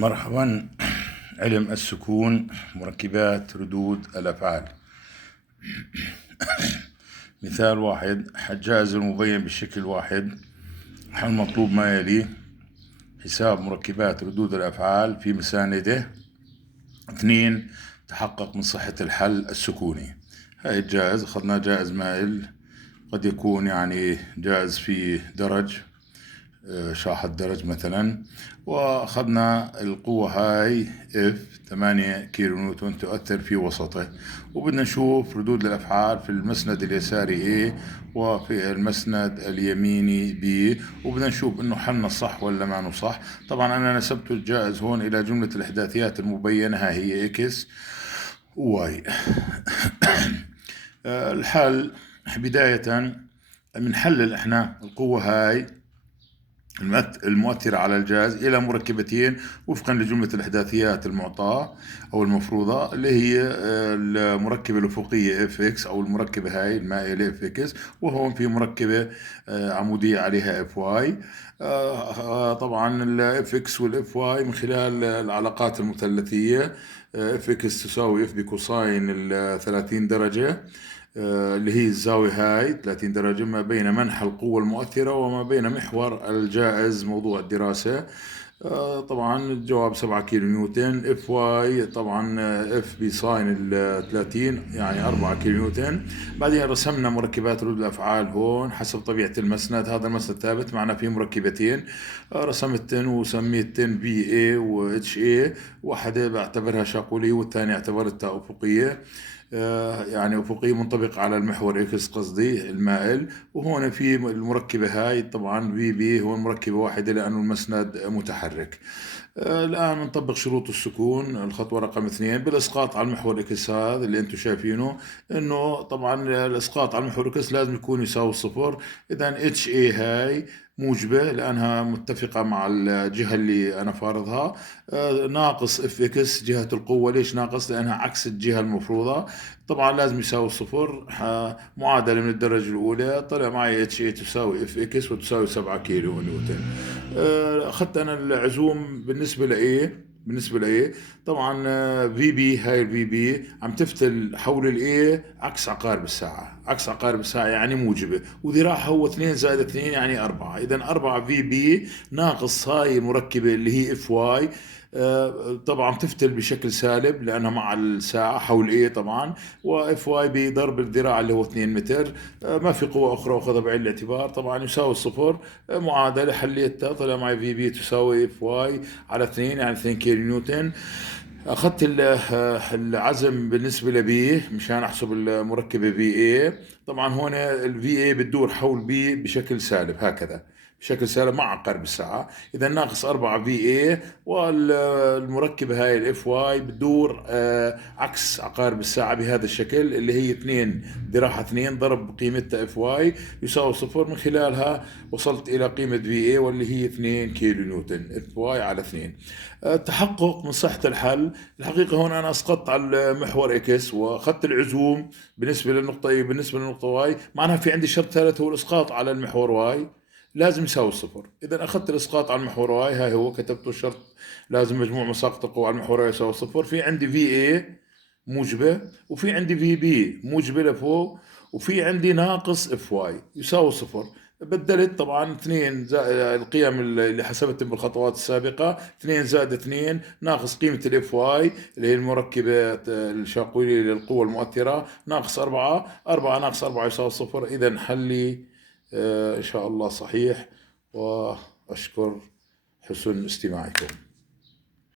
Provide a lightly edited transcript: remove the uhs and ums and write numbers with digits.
مرحبا. علم السكون، مركبات ردود الأفعال. مثال واحد: الجائزة المبين بالشكل واحد. المطلوب ما يلي: حساب مركبات ردود الأفعال في مساندة. 2. تحقق من صحة الحل السكوني. هاي الجائز أخذنا جائز مائل، قد يكون يعني جائز في درج، شاحة درج مثلا. واخذنا القوة هاي F 8 كيلو نيوتن تؤثر في وسطه، وبدنا نشوف ردود الأفعال في المسند اليساري A وفي المسند اليميني B، وبدنا نشوف انه حلنا صح ولا ما صح. طبعا انا نسبت الجائز هون الى جملة الاحداثيات المبينة، هي X و Y. الحل بداية بنحلل احنا القوة هاي المؤثرة على الجاز إلى مركبتين وفقا لجملة الإحداثيات المعطاة أو المفروضة، اللي هي المركبة الأفقية Fx أو المركبة هاي المائلة Fx، وهون في مركبة عمودية عليها Fy. طبعا ال Fx وال Fy من خلال العلاقات المثلثية. Fx تساوي F بكوساين 30 درجة، اللي هي الزاوية هاي 30 درجة ما بين منحى القوة المؤثرة وما بين محور الجائز موضوع الدراسة. طبعا الجواب 7 كيلو نيوتن. اف واي طبعا اف بساين 30 يعني 4 كيلو نيوتن. بعدين رسمنا مركبات ردود الافعال هون حسب طبيعة المسند. هذا المسند ثابت معنا فيه مركبتين، رسمتن وسميتن في اي و اتش اي. واحدة بعتبرها شاقولية والثانية اعتبرتها افقية، يعني أفقي منطبق على المحور إكس قصدي المائل. وهون في المركبة هاي طبعا في بي هو مركبة واحدة لأنه المسند متحرك. الآن نطبق شروط السكون. الخطوة رقم 2 بالإسقاط على المحور إكس هذا اللي أنتم شايفينه، إنه طبعا الإسقاط على المحور إكس لازم يكون يساوي صفر. إذا اتش اي هاي موجبة لأنها متفقة مع الجهة اللي أنا فارضها. ناقص اف اكس جهة القوة. ليش ناقص؟ لأنها عكس الجهة المفروضة. طبعا لازم يساوي صفر. معادلة من الدرجة الأولى طلع معي اتش اي تساوي اف اكس وتساوي 7 كيلو نيوتن. أخذت أنا العزوم بالنسبة لإيه طبعا في بي. هاي الفي بي عم تفتل حول الإيه عكس عقارب الساعة. عكس عقارب الساعة يعني موجبة، وذراعها هو 2 زائد 2 يعني 4. إذا 4 في بي ناقص هاي المركبة اللي هي اف واي. طبعا تفتل بشكل سالب لأنها مع الساعة حول إيه طبعا، واف واي بضرب الذراع اللي هو 2 متر. ما في قوة أخرى أخذها بعين الاعتبار، طبعا يساوي الصفر. معادلة حليتها طلع معي في بي تساوي اف واي على 2 يعني 2 كيلو نيوتن. اخذت العزم بالنسبه لبي مشان احسب المركبه في اي. طبعا هون الفي اي بتدور حول بي بشكل سالب هكذا، بشكل سالب مع عقارب الساعة. إذا ناقص 4 في اي، والمركبة هاي الاف واي بتدور عكس عقارب الساعة بهذا الشكل، اللي هي 2 ذراعها 2 ضرب قيمتها اف واي يساوي صفر. من خلالها وصلت إلى قيمة في اي واللي هي 2 كيلو نيوتن اف واي على 2. التحقق من صحة الحل. الحقيقة هون أنا أسقطت على المحور إكس وأخذت العزوم بالنسبة للنقطة إي بالنسبة للنقطة واي. معناها في عندي شرط ثالث هو الإسقاط على المحور واي لازم يساوي صفر. إذا أخذت الإسقاط على المحور واي، هاي هو كتبته الشرط لازم مجموع مساقط القوى على المحور واي يساوي صفر. في عندي في اي موجبة، وفي عندي في بي موجبة لفوق، وفي عندي ناقص اف واي يساوي صفر. بدلت طبعا 2 القيم اللي حسبتهم بالخطوات السابقة. 2 زائد 2 ناقص قيمة الاف واي اللي هي المركبة الشاقولية للقوة المؤثرة ناقص 4. 4 ناقص 4 يساوي صفر. إذا حلي إن شاء الله صحيح، وأشكر حسن استماعكم.